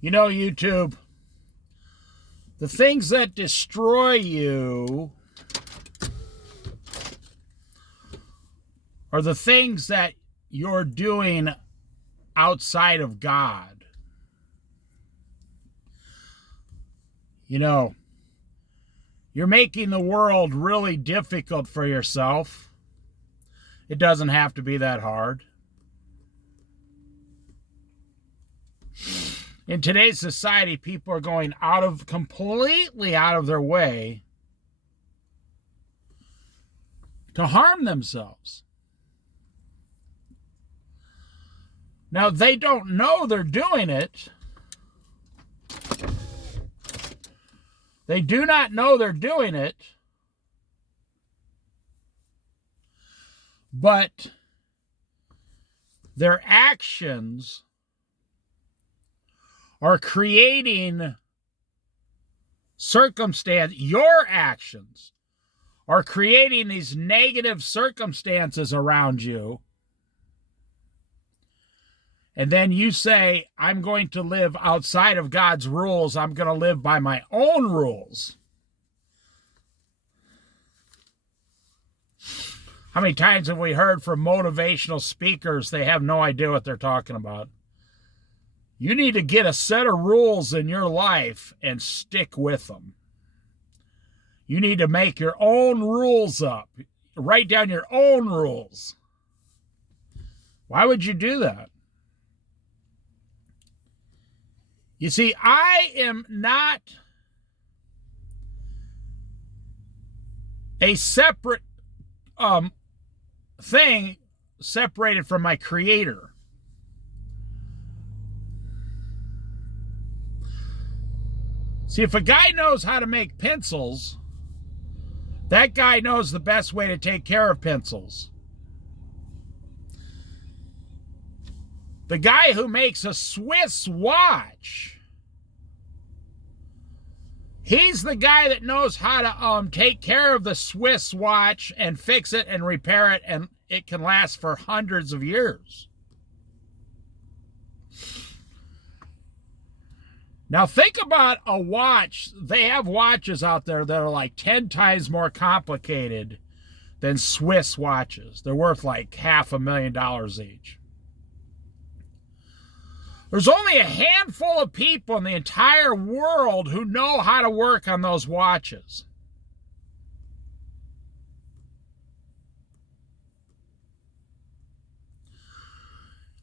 You know, YouTube, the things that destroy you are the things that you're doing outside of God. You know, you're making the world really difficult for yourself. It doesn't have to be that hard. In today's society, people are going completely out of their way to harm themselves. Now, they don't know they're doing it. They do not know they're doing it. But their actions are creating your actions are creating these negative circumstances around you. And then you say, I'm going to live outside of God's rules. I'm going to live by my own rules. How many times have we heard from motivational speakers? They have no idea what they're talking about. You need to get a set of rules in your life and stick with them. You need to make your own rules up. Write down your own rules. Why would you do that? You see, I am not a separate thing separated from my Creator. See, if a guy knows how to make pencils, that guy knows the best way to take care of pencils. The guy who makes a Swiss watch, he's the guy that knows how to take care of the Swiss watch and fix it and repair it, and it can last for hundreds of years. Now think about a watch. They have watches out there that are like 10 times more complicated than Swiss watches. They're worth like $500,000 each. There's only a handful of people in the entire world who know how to work on those watches.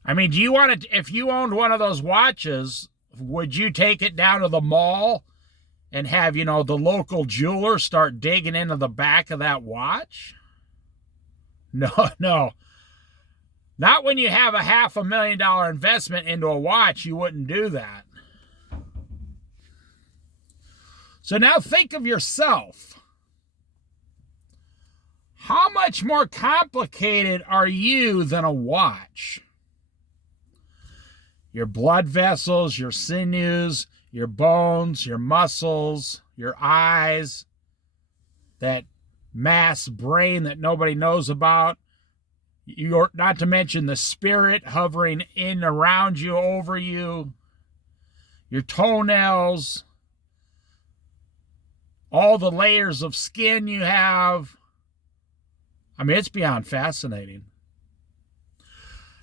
I mean, do you want to, if you owned one of those watches, would you take it down to the mall and have, the local jeweler start digging into the back of that watch? No. Not when you have a $500,000 investment into a watch, you wouldn't do that. So now think of yourself. How much more complicated are you than a watch? Your blood vessels, your sinews, your bones, your muscles, your eyes, that mass brain that nobody knows about, not to mention the spirit hovering in around you, over you, your toenails, all the layers of skin you have. I mean, it's beyond fascinating.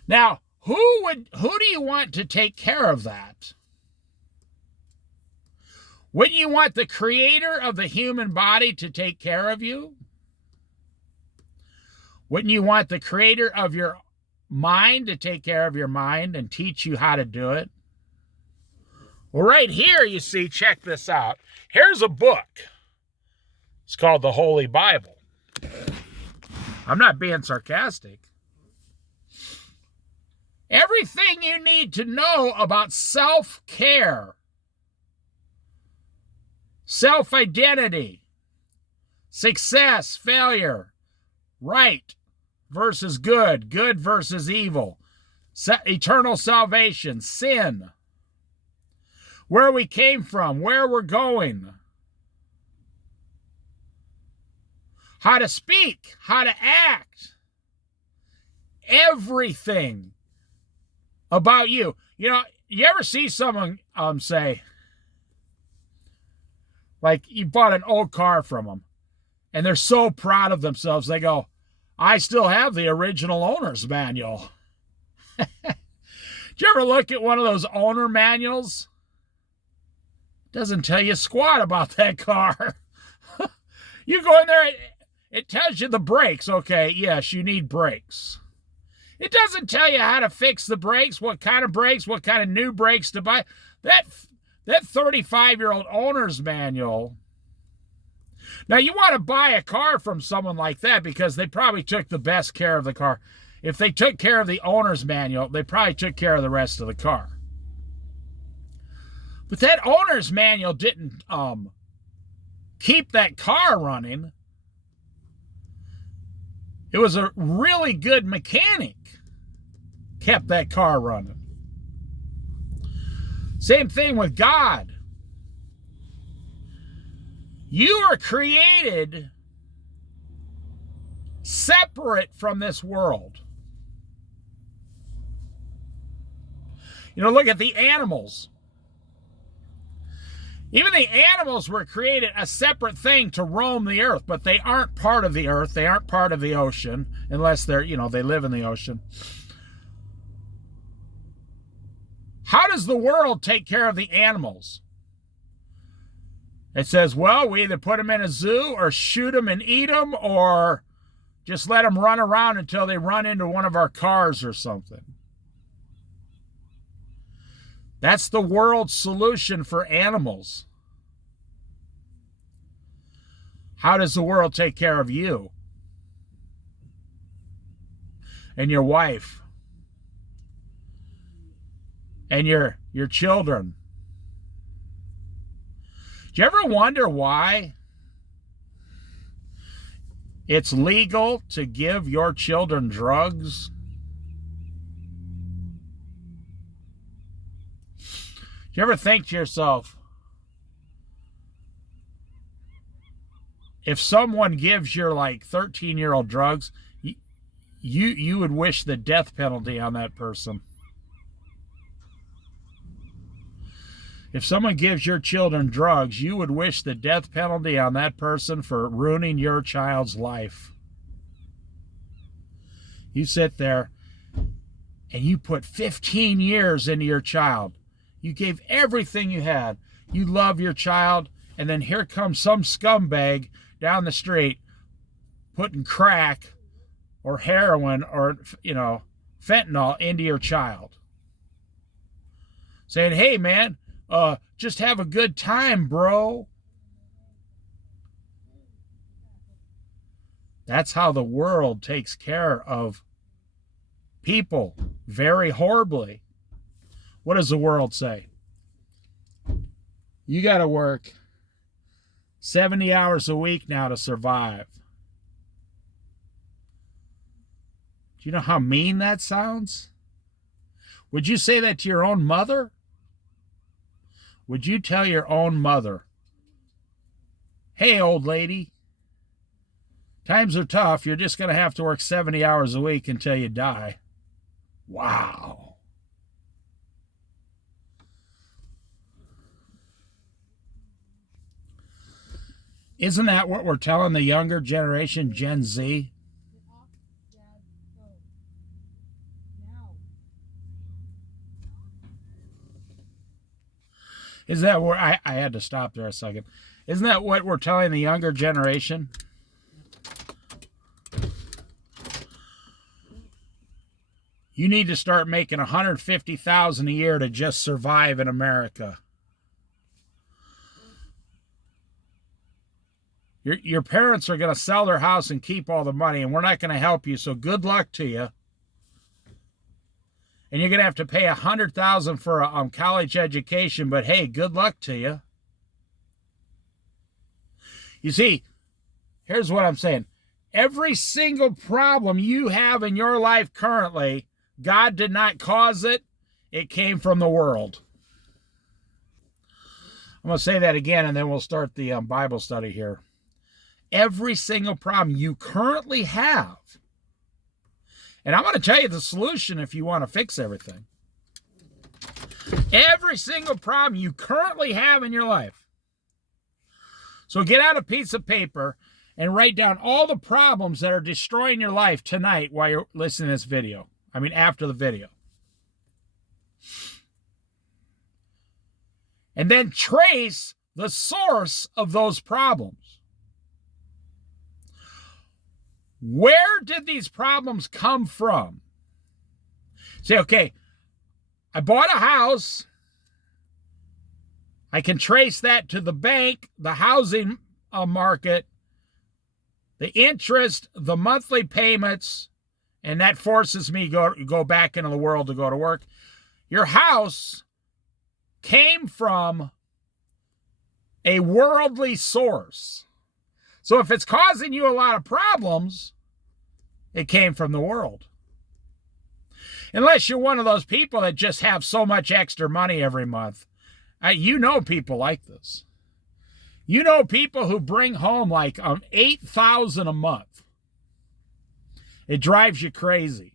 Now, who do you want to take care of that? Wouldn't you want the Creator of the human body to take care of you? Wouldn't you want the Creator of your mind to take care of your mind and teach you how to do it? Well, right here, you see, check this out. Here's a book. It's called the Holy Bible. I'm not being sarcastic. Everything you need to know about self-care, self-identity, success, failure, right versus good, good versus evil, eternal salvation, sin, where we came from, where we're going, how to speak, how to act, everything about you. you ever see someone say, like, you bought an old car from them, and they're so proud of themselves, they go, I still have the original owner's manual. Did you ever look at one of those owner manuals? It doesn't tell you squat about that car. You go in there, it tells you the brakes. Okay, yes, you need brakes. It doesn't tell you how to fix the brakes, what kind of new brakes to buy. That 35-year-old owner's manual. Now, you want to buy a car from someone like that because they probably took the best care of the car. If they took care of the owner's manual, they probably took care of the rest of the car. But that owner's manual didn't keep that car running. It was a really good mechanic kept that car running. Same thing with God. You are created separate from this world. You know, look at the animals. Even the animals were created a separate thing to roam the earth, but they aren't part of the earth. They aren't part of the ocean, unless they're, they live in the ocean. How does the world take care of the animals? It says, well, we either put them in a zoo or shoot them and eat them, or just let them run around until they run into one of our cars or something. That's the world's solution for animals. How does the world take care of you and your wife and your children? Do you ever wonder why it's legal to give your children drugs? Do you ever think to yourself, if someone gives your 13-year-old drugs, you would wish the death penalty on that person? If someone gives your children drugs, you would wish the death penalty on that person for ruining your child's life. You sit there and you put 15 years into your child. You gave everything you had. You love your child, and then here comes some scumbag down the street putting crack or heroin or, fentanyl into your child. Saying, hey, man, just have a good time, bro. That's how the world takes care of people, very horribly. What does the world say? You got to work 70 hours a week now to survive. Do you know how mean that sounds? Would you say that to your own mother? Would you tell your own mother, hey, old lady, times are tough. You're just going to have to work 70 hours a week until you die? Wow. Isn't that what we're telling the younger generation, Gen Z? Is that where I had to stop there a second? Isn't that what we're telling the younger generation? You need to start making $150,000 a year to just survive in America. Your parents are going to sell their house and keep all the money, and we're not going to help you, so good luck to you. And you're going to have to pay $100,000 for a college education, but hey, good luck to you. You see, here's what I'm saying. Every single problem you have in your life currently, God did not cause it. It came from the world. I'm going to say that again, and then we'll start the Bible study here. Every single problem you currently have. And I'm going to tell you the solution if you want to fix everything. Every single problem you currently have in your life. So get out a piece of paper and write down all the problems that are destroying your life tonight while you're listening to this video. I mean, after the video. And then trace the source of those problems. Where did these problems come from? Say, okay, I bought a house. I can trace that to the bank, the housing market, the interest, the monthly payments, and that forces me to go back into the world to go to work. Your house came from a worldly source. So if it's causing you a lot of problems, it came from the world. Unless you're one of those people that just have so much extra money every month. You know people like this. You know people who bring home like $8,000 a month. It drives you crazy.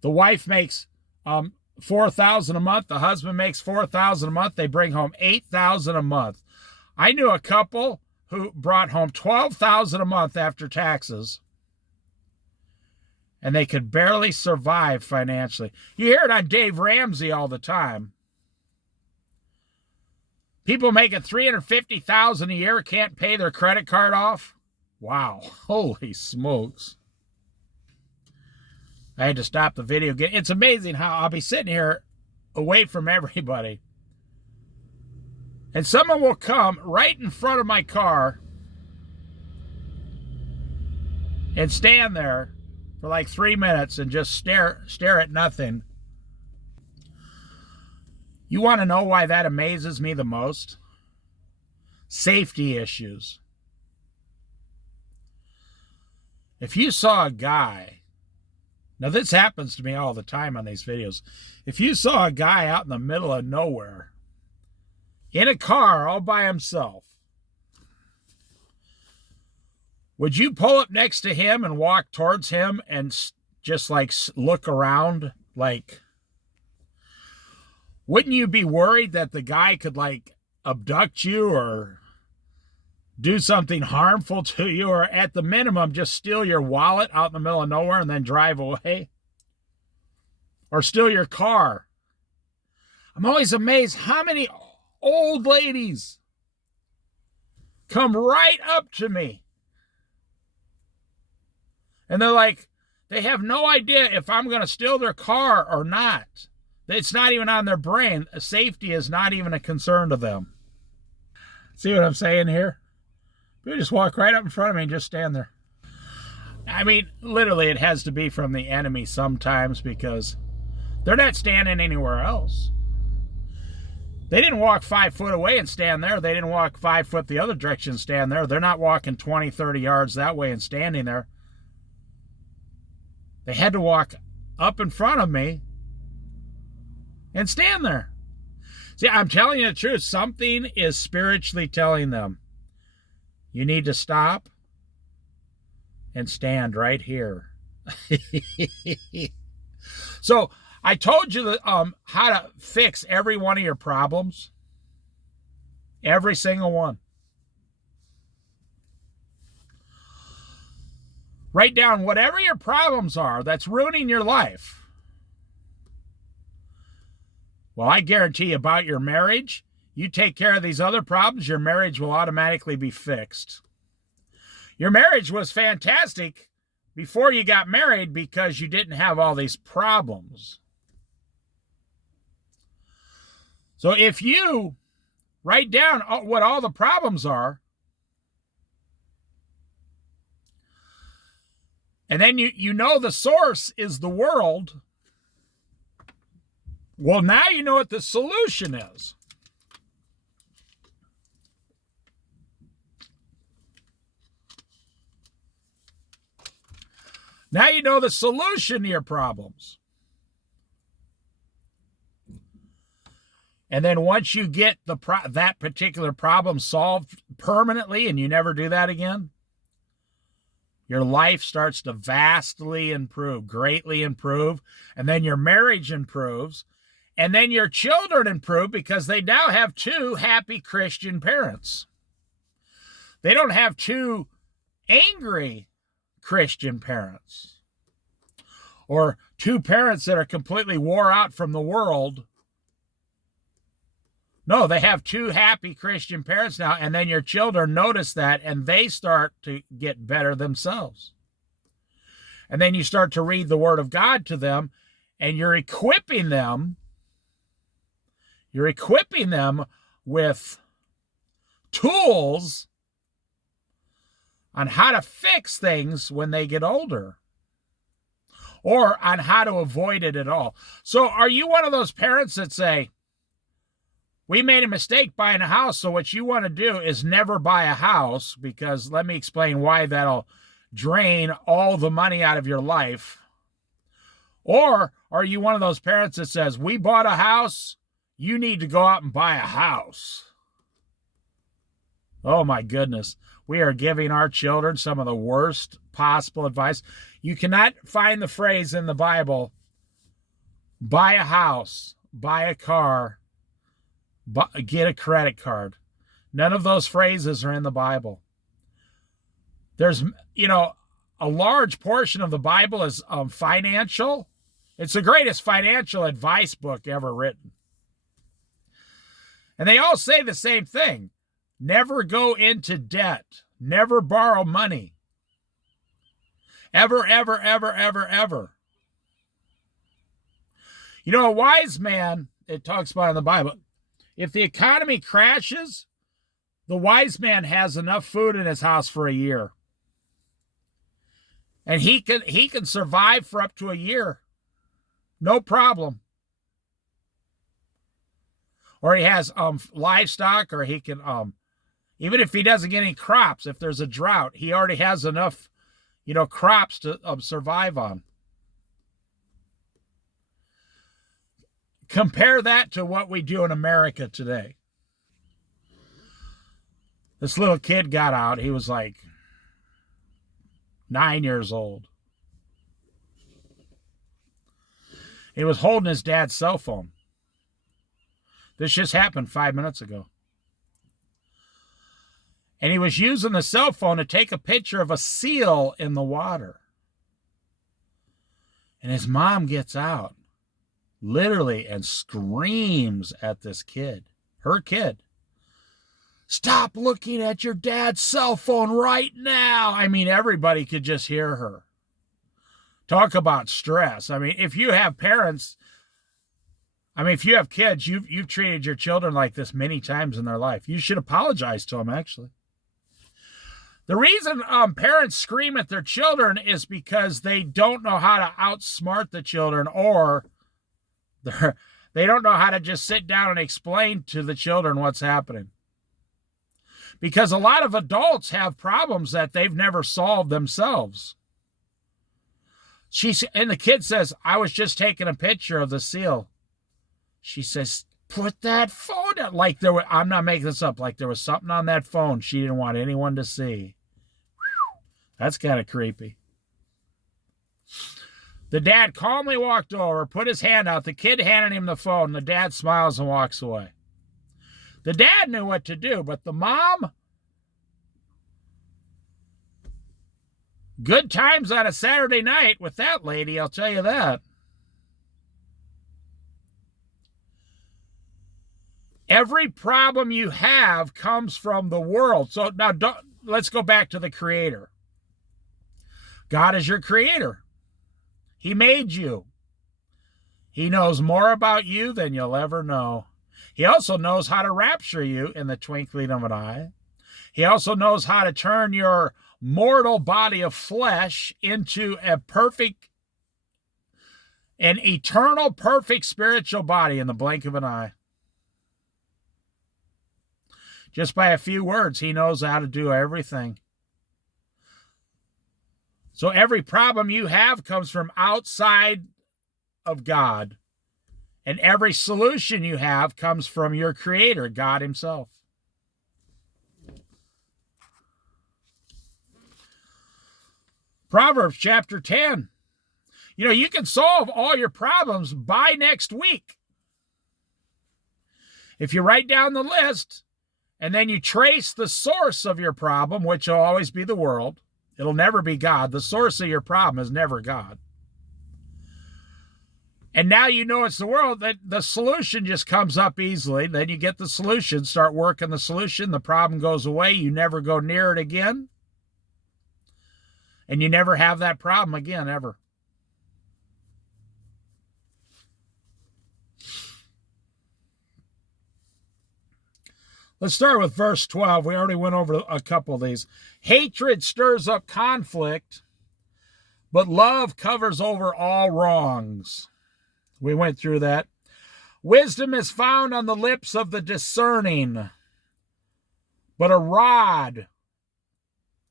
The wife makes $4,000 a month. The husband makes $4,000 a month. They bring home $8,000 a month. I knew a couple who brought home $12,000 a month after taxes, and they could barely survive financially. You hear it on Dave Ramsey all the time. People making $350,000 a year can't pay their credit card off. Wow, holy smokes. I had to stop the video. It's amazing how I'll be sitting here away from everybody, and someone will come right in front of my car and stand there for like 3 minutes and just stare at nothing. You want to know why that amazes me the most? Safety issues. If you saw a guy, now this happens to me all the time on these videos. If you saw a guy out in the middle of nowhere, in a car all by himself, would you pull up next to him and walk towards him and just like look around? Like, wouldn't you be worried that the guy could like abduct you or do something harmful to you, or at the minimum just steal your wallet out in the middle of nowhere and then drive away? Or steal your car? I'm always amazed how many old ladies come right up to me. And they're like, they have no idea if I'm going to steal their car or not. It's not even on their brain. Safety is not even a concern to them. See what I'm saying here? People just walk right up in front of me and just stand there. I mean, literally, it has to be from the enemy sometimes, because they're not standing anywhere else. They didn't walk 5 foot away and stand there. They didn't walk 5 foot the other direction and stand there. They're not walking 20, 30 yards that way and standing there. They had to walk up in front of me and stand there. See, I'm telling you the truth. Something is spiritually telling them, you need to stop and stand right here. So I told you that, how to fix every one of your problems. Every single one. Write down whatever your problems are that's ruining your life. Well, I guarantee you, about your marriage, you take care of these other problems, your marriage will automatically be fixed. Your marriage was fantastic before you got married because you didn't have all these problems. So if you write down what all the problems are, and then you know the source is the world, well, now you know what the solution is. Now you know the solution to your problems. And then once you get that particular problem solved permanently and you never do that again, Your life starts to vastly improve, greatly improve, and then your marriage improves, and then your children improve because they now have two happy Christian parents. They don't have two angry Christian parents or two parents that are completely wore out from the world. No, they have two happy Christian parents now, and then your children notice that, and they start to get better themselves. And then you start to read the Word of God to them, and you're equipping them with tools on how to fix things when they get older, or on how to avoid it at all. So are you one of those parents that say, we made a mistake buying a house, so what you want to do is never buy a house, because let me explain why that'll drain all the money out of your life? Or are you one of those parents that says, we bought a house, you need to go out and buy a house? Oh my goodness. We are giving our children some of the worst possible advice. You cannot find the phrase in the Bible, buy a house, buy a car, get a credit card. None of those phrases are in the Bible. There's, a large portion of the Bible is financial. It's the greatest financial advice book ever written. And they all say the same thing. Never go into debt. Never borrow money. Ever, ever, ever, ever, ever. A wise man, it talks about in the Bible, if the economy crashes, the wise man has enough food in his house for a year. And he can survive for up to a year. No problem. Or he has livestock, or he can, even if he doesn't get any crops, if there's a drought, he already has enough, crops to survive on. Compare that to what we do in America today. This little kid got out. He was like 9 years old. He was holding his dad's cell phone. This just happened 5 minutes ago. And he was using the cell phone to take a picture of a seal in the water. And his mom gets out, literally, and screams at this kid, her kid. Stop looking at your dad's cell phone right now. I mean, everybody could just hear her. Talk about stress. I mean, if you have parents, if you have kids, you've treated your children like this many times in their life. You should apologize to them, actually. The reason parents scream at their children is because they don't know how to outsmart the children, or they don't know how to just sit down and explain to the children what's happening. Because a lot of adults have problems that they've never solved themselves. And the kid says, I was just taking a picture of the seal. She says, put that phone down. Like I'm not making this up, like there was something on that phone she didn't want anyone to see. That's kind of creepy. The dad calmly walked over, put his hand out. The kid handed him the phone. The dad smiles and walks away. The dad knew what to do, but the mom, good times on a Saturday night with that lady, I'll tell you that. Every problem you have comes from the world. So now let's go back to the Creator. God is your Creator. He made you. He knows more about you than you'll ever know. He also knows how to rapture you in the twinkling of an eye. He also knows how to turn your mortal body of flesh into an eternal, perfect spiritual body in the blink of an eye. Just by a few words, he knows how to do everything. So every problem you have comes from outside of God. And every solution you have comes from your Creator, God Himself. Proverbs chapter 10. You can solve all your problems by next week. If you write down the list and then you trace the source of your problem, which will always be the world, it'll never be God. The source of your problem is never God. And now you know it's the world, that the solution just comes up easily. Then you get the solution, start working the solution, the problem goes away, you never go near it again. And you never have that problem again, ever. Let's start with verse 12. We already went over a couple of these. Hatred stirs up conflict, but love covers over all wrongs. We went through that. Wisdom is found on the lips of the discerning, but a rod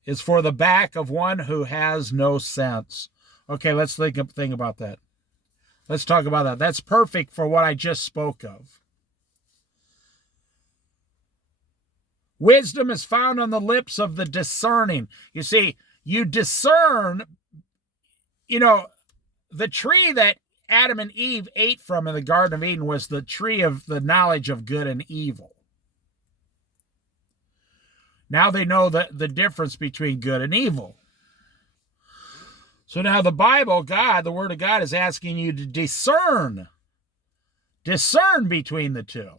is for the back of one who has no sense. Okay, let's think about that. Let's talk about that. That's perfect for what I just spoke of. Wisdom is found on the lips of the discerning. You see, you discern, the tree that Adam and Eve ate from in the Garden of Eden was the tree of the knowledge of good and evil. Now they know the difference between good and evil. So now the Bible, God, the Word of God, is asking you to discern between the two.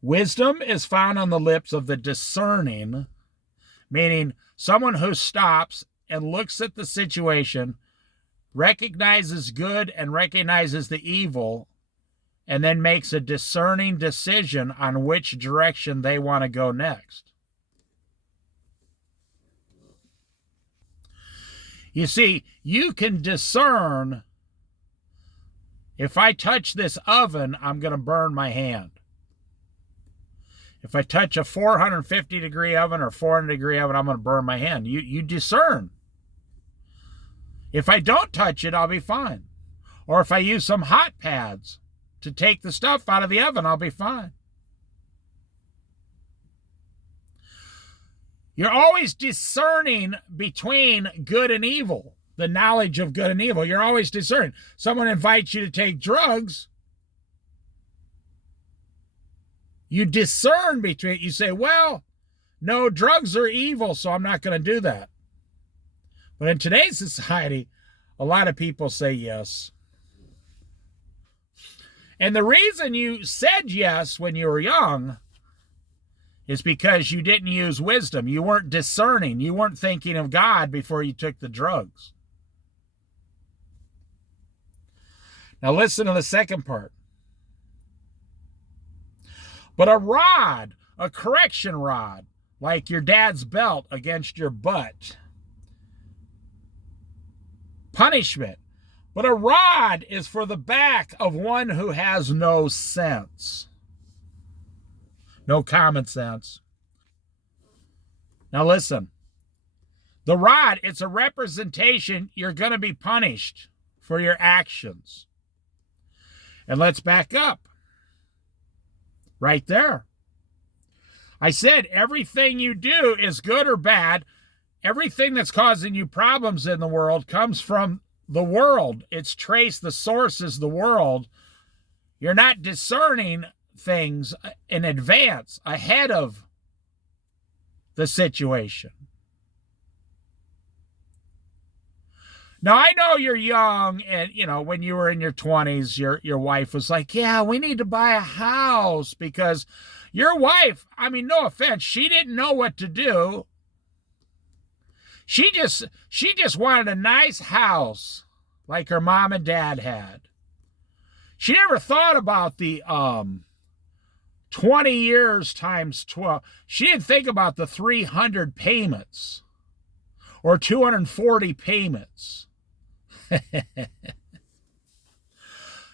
Wisdom is found on the lips of the discerning, meaning someone who stops and looks at the situation, recognizes good and recognizes the evil, and then makes a discerning decision on which direction they want to go next. You see, you can discern, if I touch this oven, I'm going to burn my hand. If I touch a 450 degree oven or 400 degree oven, I'm going to burn my hand. You discern. If I don't touch it, I'll be fine. Or if I use some hot pads to take the stuff out of the oven, I'll be fine. You're always discerning between good and evil, the knowledge of good and evil. You're always discerning. Someone invites you to take drugs. You discern between, you say, well, no, drugs are evil, so I'm not going to do that. But in today's society, a lot of people say yes. And the reason you said yes when you were young is because you didn't use wisdom. You weren't discerning. You weren't thinking of God before you took the drugs. Now listen to the second part. But a rod, a correction rod, like your dad's belt against your butt. Punishment. But a rod is for the back of one who has no sense. No common sense. Now listen. The rod, it's a representation you're going to be punished for your actions. And let's back up. Right there. I said everything you do is good or bad. Everything that's causing you problems in the world comes from the world. It's traced, the source is the world. You're not discerning things in advance, ahead of the situation. Now, I know you're young, and, when you were in your 20s, your wife was like, yeah, we need to buy a house, because your wife, no offense, she didn't know what to do. She just wanted a nice house like her mom and dad had. She never thought about the 20 years times 12. She didn't think about the 300 payments or 240 payments.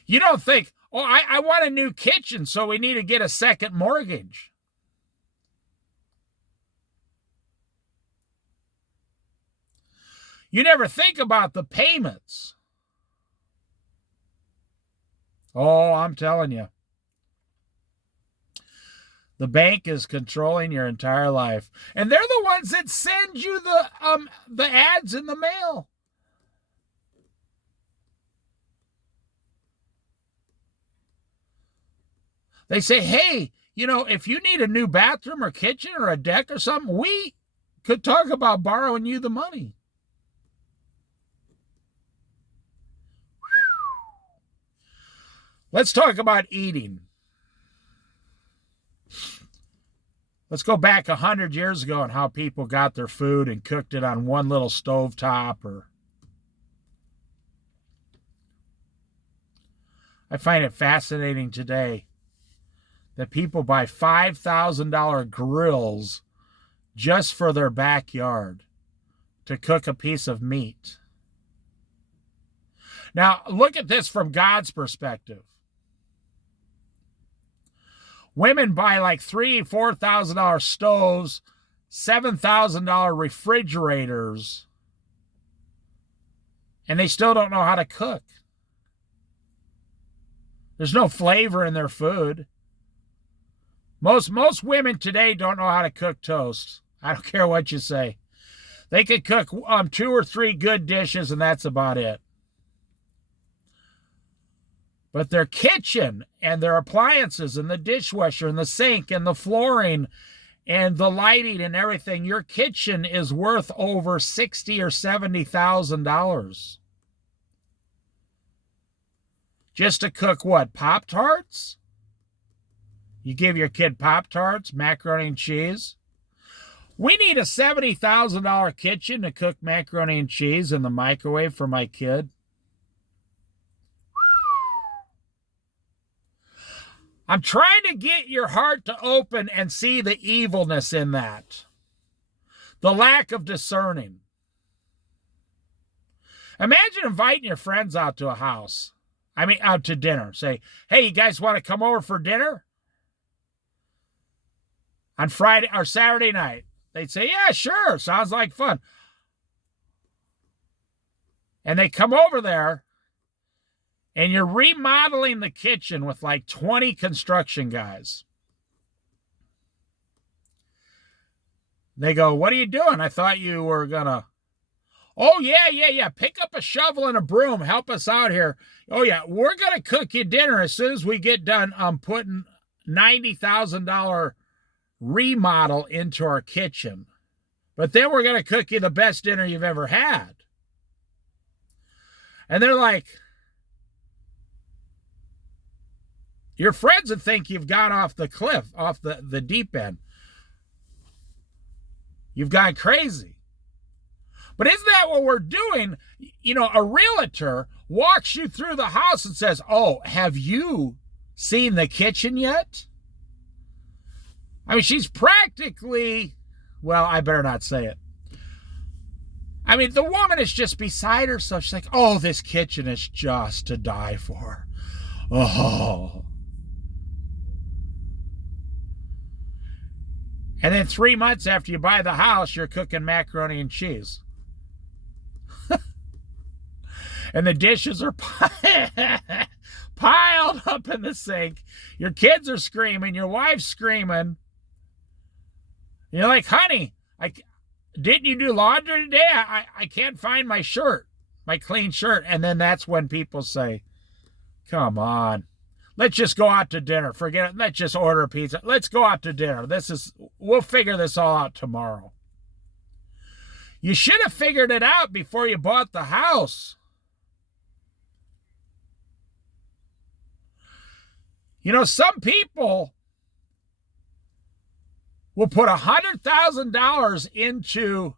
You don't think, I want a new kitchen, so we need to get a second mortgage. You never think about the payments. Oh, I'm telling you. The bank is controlling your entire life. And they're the ones that send you the ads in the mail. They say, hey, if you need a new bathroom or kitchen or a deck or something, we could talk about borrowing you the money. Let's talk about eating. Let's go back 100 years ago and how people got their food and cooked it on one little stovetop. I find it fascinating today that people buy $5,000 grills just for their backyard to cook a piece of meat. Now, look at this from God's perspective. Women buy like $3,000, $4,000 stoves, $7,000 refrigerators, and they still don't know how to cook. There's no flavor in their food. Most women today don't know how to cook toast. I don't care what you say. They could cook 2 or 3 good dishes, and that's about it. But their kitchen and their appliances and the dishwasher and the sink and the flooring and the lighting and everything, your kitchen is worth over $60,000 or $70,000. Just to cook what? Pop-Tarts? You give your kid Pop-Tarts, macaroni and cheese. We need a $70,000 kitchen to cook macaroni and cheese in the microwave for my kid. I'm trying to get your heart to open and see the evilness in that. The lack of discerning. Imagine inviting your friends out to a house. Out to dinner. Say, hey, you guys want to come over for dinner? On Friday or Saturday night. They'd say, yeah, sure. Sounds like fun. And they come over there, and you're remodeling the kitchen with like 20 construction guys. They go, what are you doing? I thought you were going to... Oh, yeah. Pick up a shovel and a broom. Help us out here. Oh, yeah. We're going to cook you dinner as soon as we get done putting $90,000 remodel into our kitchen. But then we're going to cook you the best dinner you've ever had. And they're like, your friends would think you've gone off the cliff, off the deep end. You've gone crazy. But isn't that what we're doing? A realtor walks you through the house and says, oh, have you seen the kitchen yet? She's practically, well, I better not say it. The woman is just beside herself. She's like, oh, this kitchen is just to die for. Oh. And then 3 months after you buy the house, you're cooking macaroni and cheese. And the dishes are piled up in the sink. Your kids are screaming. Your wife's screaming. You're like, honey, didn't you do laundry today? I can't find my shirt, my clean shirt. And then that's when people say, come on, let's just go out to dinner. Forget it. Let's just order a pizza. Let's go out to dinner. We'll figure this all out tomorrow. You should have figured it out before you bought the house. Some people will put $100,000 into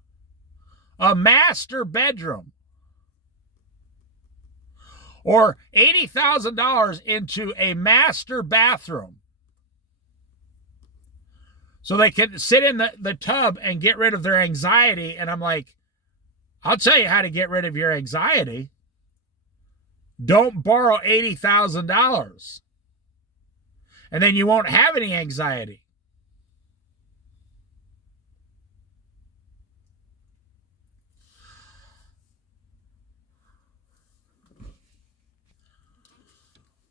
a master bedroom or $80,000 into a master bathroom so they can sit in the tub and get rid of their anxiety. And I'm like, I'll tell you how to get rid of your anxiety. Don't borrow $80,000. And then you won't have any anxiety.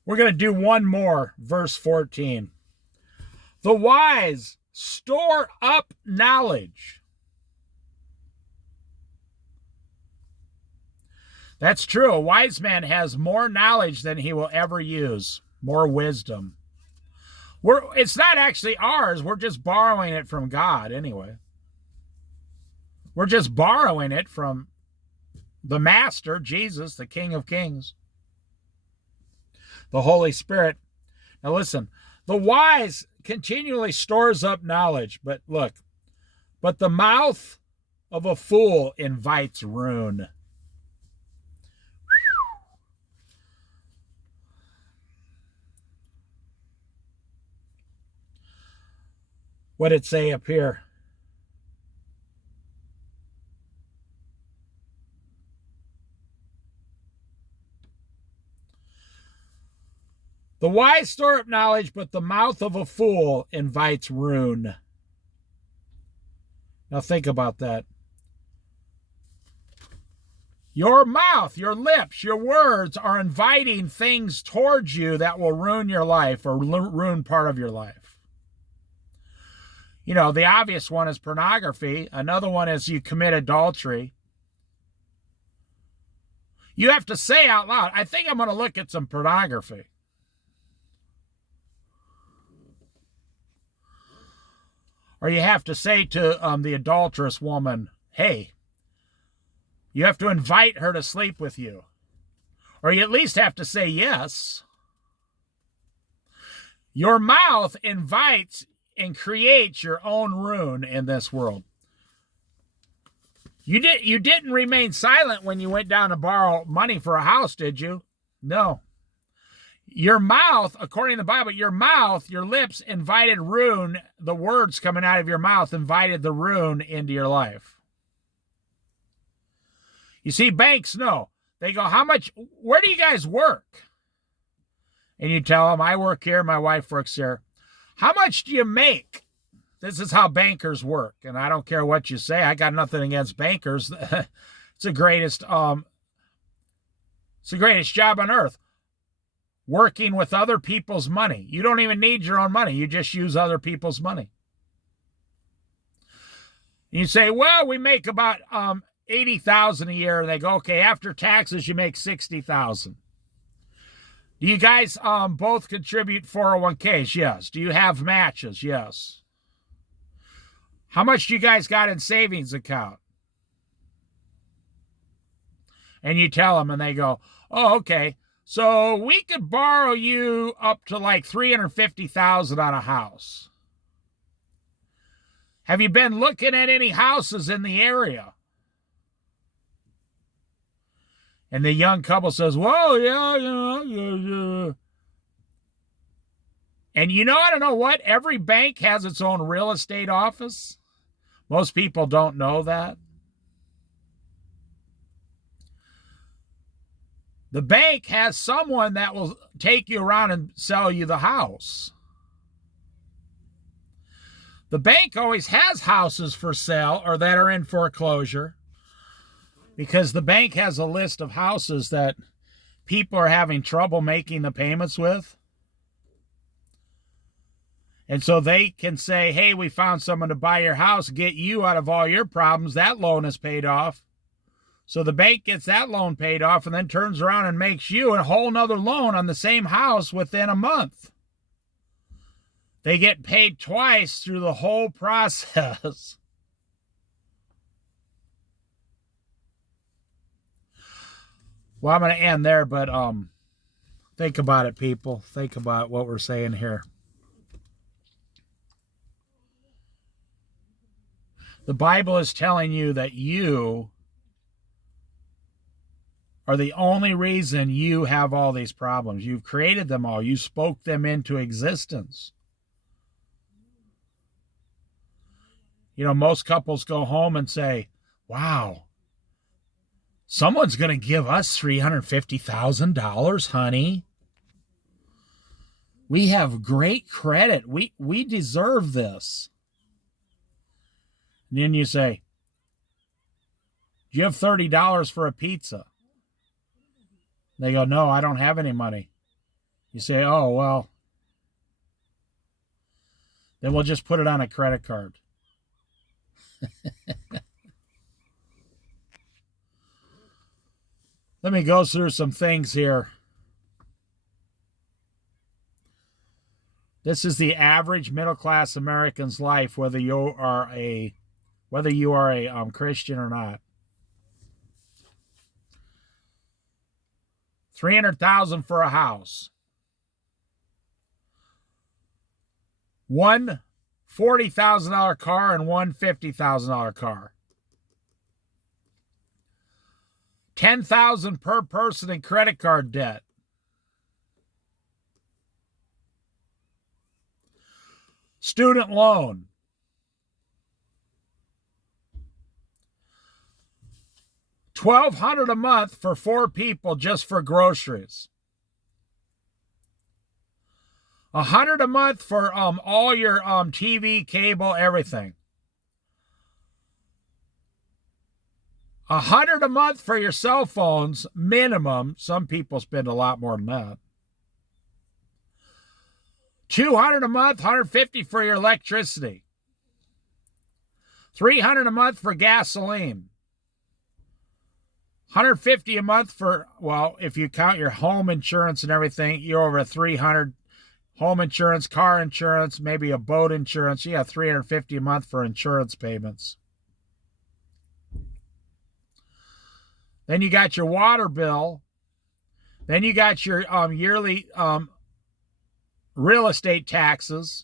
We're going to do one more, verse 14. The wise store up knowledge. That's true. A wise man has more knowledge than he will ever use, more wisdom. It's not actually ours. We're just borrowing it from God anyway. We're just borrowing it from the Master, Jesus, the King of Kings, the Holy Spirit. Now listen, the wise continually stores up knowledge, but look, but the mouth of a fool invites ruin. What did it say up here? The wise store up knowledge, but the mouth of a fool invites ruin. Now think about that. Your mouth, your lips, your words are inviting things towards you that will ruin your life or ruin part of your life. You know, the obvious one is pornography. Another one is you commit adultery. You have to say out loud, I think I'm going to look at some pornography. Or you have to say to the adulterous woman, hey, you have to invite her to sleep with you. Or you at least have to say yes. Your mouth invites and creates your own ruin in this world. You didn't remain silent when you went down to borrow money for a house, did you? No. Your mouth, according to the Bible, your mouth, your lips invited ruin. The words coming out of your mouth invited the ruin into your life. You see, banks know. They go, where do you guys work? And you tell them, I work here, my wife works here. How much do you make? This is how bankers work. And I don't care what you say. I got nothing against bankers. It's the greatest job on earth. Working with other people's money. You don't even need your own money. You just use other people's money. You say, well, we make about $80,000 a year. And they go, okay, after taxes, you make $60,000. Do you guys both contribute 401ks? Yes. Do you have matches? Yes. How much do you guys got in savings account? And you tell them, and they go, oh, okay. So we could borrow you up to like $350,000 on a house. Have you been looking at any houses in the area? And the young couple says, well, yeah. And you know, I don't know what? Every bank has its own real estate office. Most people don't know that. The bank has someone that will take you around and sell you the house. The bank always has houses for sale or that are in foreclosure, because the bank has a list of houses that people are having trouble making the payments with. And so they can say, hey, we found someone to buy your house, get you out of all your problems. That loan is paid off. So the bank gets that loan paid off and then turns around and makes you a whole nother loan on the same house within a month. They get paid twice through the whole process. Well, I'm going to end there, but think about it, people. Think about what we're saying here. The Bible is telling you that you are the only reason you have all these problems. You've created them all. You spoke them into existence. You know, most couples go home and say, wow, someone's going to give us $350,000, honey. We have great credit. We deserve this. And then you say, do you have $30 for a pizza? They go, no, I don't have any money. You say, oh, well. Then we'll just put it on a credit card. Let me go through some things here. This is the average middle-class American's life, whether you are a Christian or not. $300,000 for a house. One $40,000 car and one $50,000 car. $10,000 per person in credit card debt. Student loan. $1,200 a month for 4 people just for groceries. $100 a month for all your TV, cable, everything. $100 a month for your cell phones, minimum. Some people spend a lot more than that. $200 a month, $150 for your electricity. $300 a month for gasoline. $150 a month for, well, if you count your home insurance and everything, you're over $300. Home insurance, car insurance, maybe a boat insurance. You have $350 a month for insurance payments. Then you got your water bill. Then you got your yearly real estate taxes.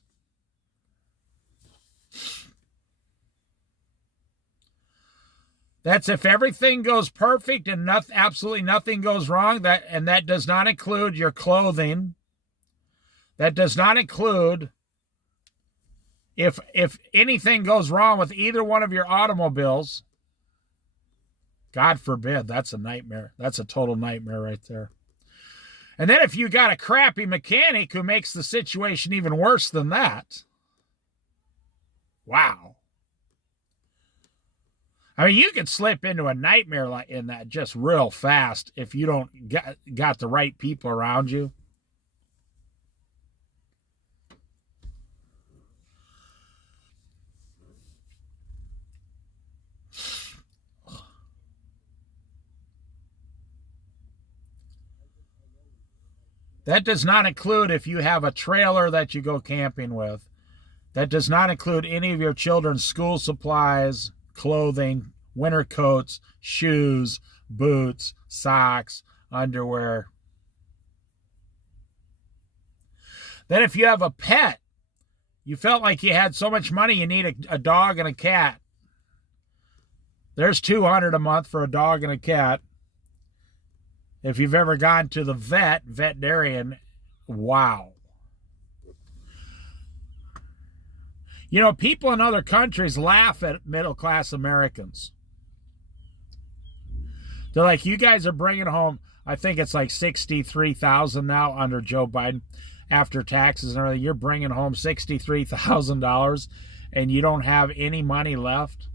That's if everything goes perfect and absolutely nothing goes wrong. That does not include your clothing. That does not include if anything goes wrong with either one of your automobiles. God forbid, that's a nightmare. That's a total nightmare right there. And then if you got a crappy mechanic who makes the situation even worse than that, wow. I mean, you could slip into a nightmare like in that just real fast if you don't got the right people around you. That does not include if you have a trailer that you go camping with. That does not include any of your children's school supplies, clothing, winter coats, shoes, boots, socks, underwear. Then if you have a pet, you felt like you had so much money you need a dog and a cat. There's $200 a month for a dog and a cat. If you've ever gone to the veterinarian, wow. You know, people in other countries laugh at middle-class Americans. They're like, you guys are bringing home, I think it's like $63,000 now under Joe Biden, after taxes and everything. You're bringing home $63,000 and you don't have any money left.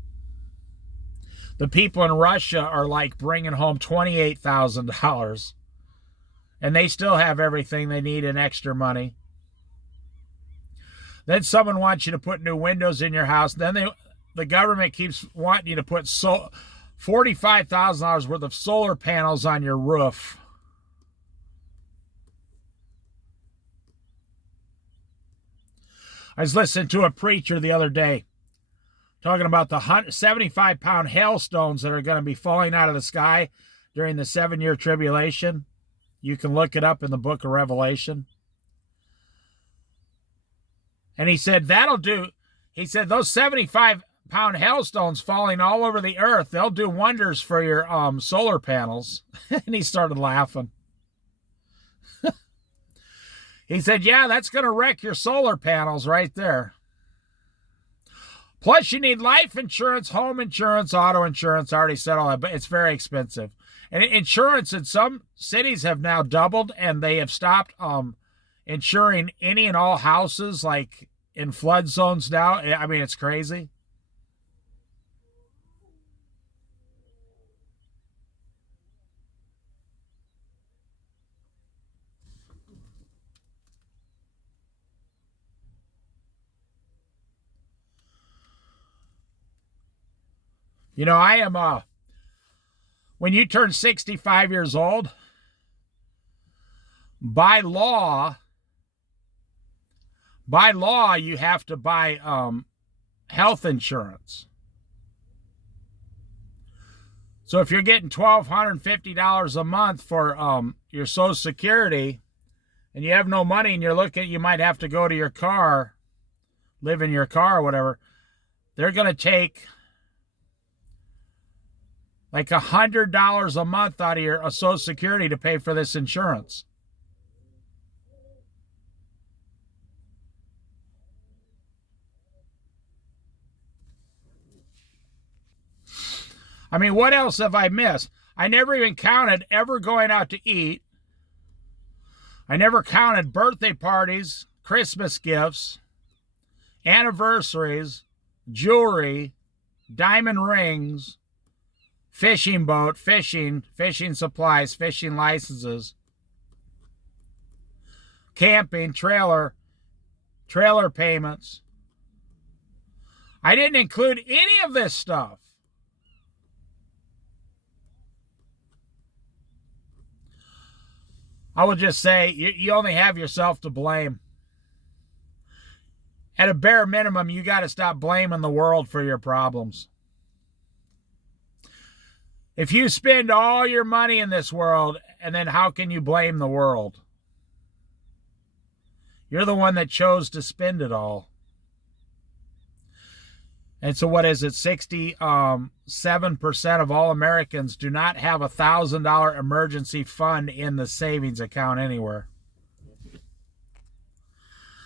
The people in Russia are like bringing home $28,000 and they still have everything they need and extra money. Then someone wants you to put new windows in your house. Then the government keeps wanting you to put $45,000 worth of solar panels on your roof. I was listening to a preacher the other day talking about the 75-pound hailstones that are going to be falling out of the sky during the 7-year tribulation. You can look it up in the book of Revelation. And he said, that'll do. He said, those 75-pound hailstones falling all over the earth, they'll do wonders for your solar panels. And he started laughing. He said, yeah, that's going to wreck your solar panels right there. Plus, you need life insurance, home insurance, auto insurance. I already said all that, but it's very expensive. And insurance in some cities have now doubled, and they have stopped insuring any and all houses, like in flood zones now. I mean, it's crazy. I am when you turn 65 years old, by law, you have to buy health insurance. So if you're getting $1,250 a month for your Social Security, and you have no money, and you might have to go to your car, live in your car or whatever, they're going to take like $100 a month out of your Social Security to pay for this insurance. I mean, what else have I missed? I never even counted ever going out to eat. I never counted birthday parties, Christmas gifts, anniversaries, jewelry, diamond rings, fishing boat, fishing supplies, fishing licenses, camping, trailer payments. I didn't include any of this stuff. I would just say you only have yourself to blame. At a bare minimum, you got to stop blaming the world for your problems. If you spend all your money in this world, and then how can you blame the world? You're the one that chose to spend it all. And so what is it? 67% of all Americans do not have a $1,000 emergency fund in the savings account anywhere.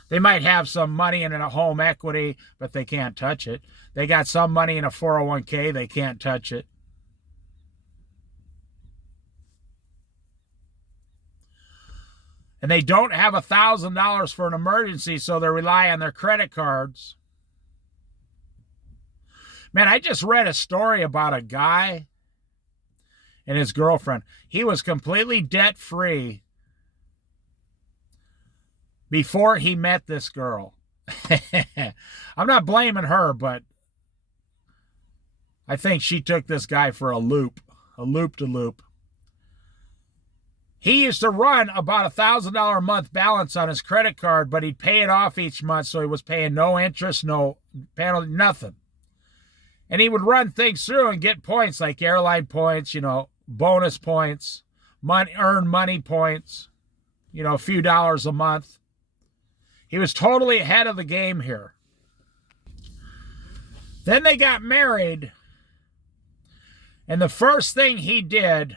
They might have some money in a home equity, but they can't touch it. They got some money in a 401k, they can't touch it. And they don't have $1,000 for an emergency, so they rely on their credit cards. Man, I just read a story about a guy and his girlfriend. He was completely debt-free before he met this girl. I'm not blaming her, but I think she took this guy for a loop-de-loop. He used to run about $1,000 a month balance on his credit card, but he'd pay it off each month, so he was paying no interest, no penalty, nothing. And he would run things through and get points like airline points, bonus points, earned money points, a few dollars a month. He was totally ahead of the game here. Then they got married, and the first thing he did,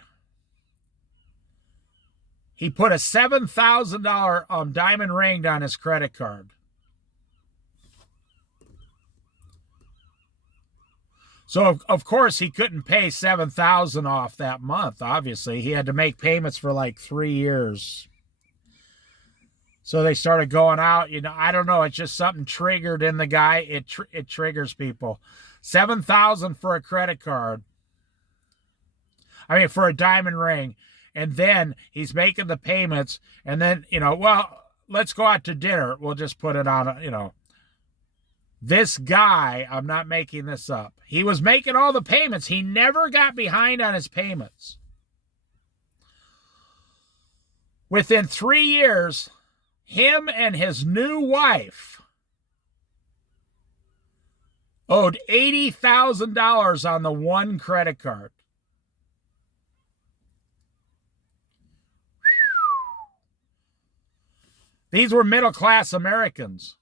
he put a $7,000 diamond ring on his credit card. So, of course, he couldn't pay $7,000 off that month, obviously. He had to make payments for like 3 years. So they started going out. I don't know. It's just something triggered in the guy. It triggers people. $7,000 for a credit card. For a diamond ring. And then he's making the payments. And then, let's go out to dinner. We'll just put it on, This guy, I'm not making this up. He was making all the payments. He never got behind on his payments. Within 3 years, him and his new wife owed $80,000 on the one credit card. These were middle-class Americans.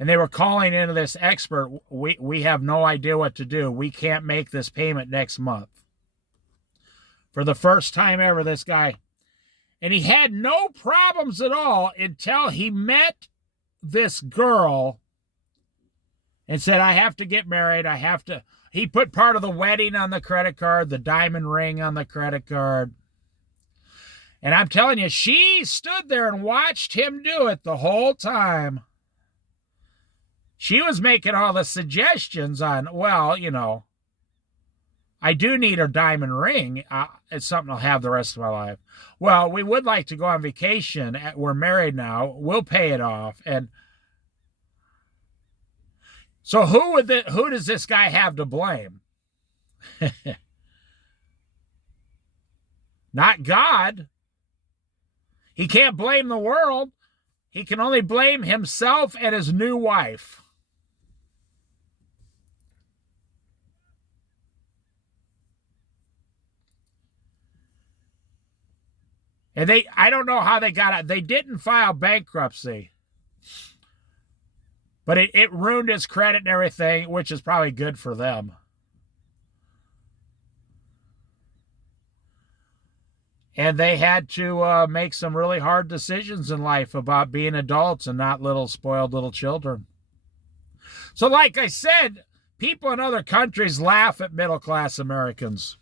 And they were calling into this expert, we have no idea what to do. We can't make this payment next month. For the first time ever, this guy. And he had no problems at all until he met this girl and said, I have to get married. He put part of the wedding on the credit card, the diamond ring on the credit card. And I'm telling you, she stood there and watched him do it the whole time. She was making all the suggestions on, I do need a diamond ring. It's something I'll have the rest of my life. Well, we would like to go on vacation. We're married now. We'll pay it off. And So who does this guy have to blame? Not God. He can't blame the world. He can only blame himself and his new wife. And I don't know how they got it. They didn't file bankruptcy. But it ruined his credit and everything, which is probably good for them. And they had to make some really hard decisions in life about being adults and not spoiled little children. So like I said, people in other countries laugh at middle-class Americans.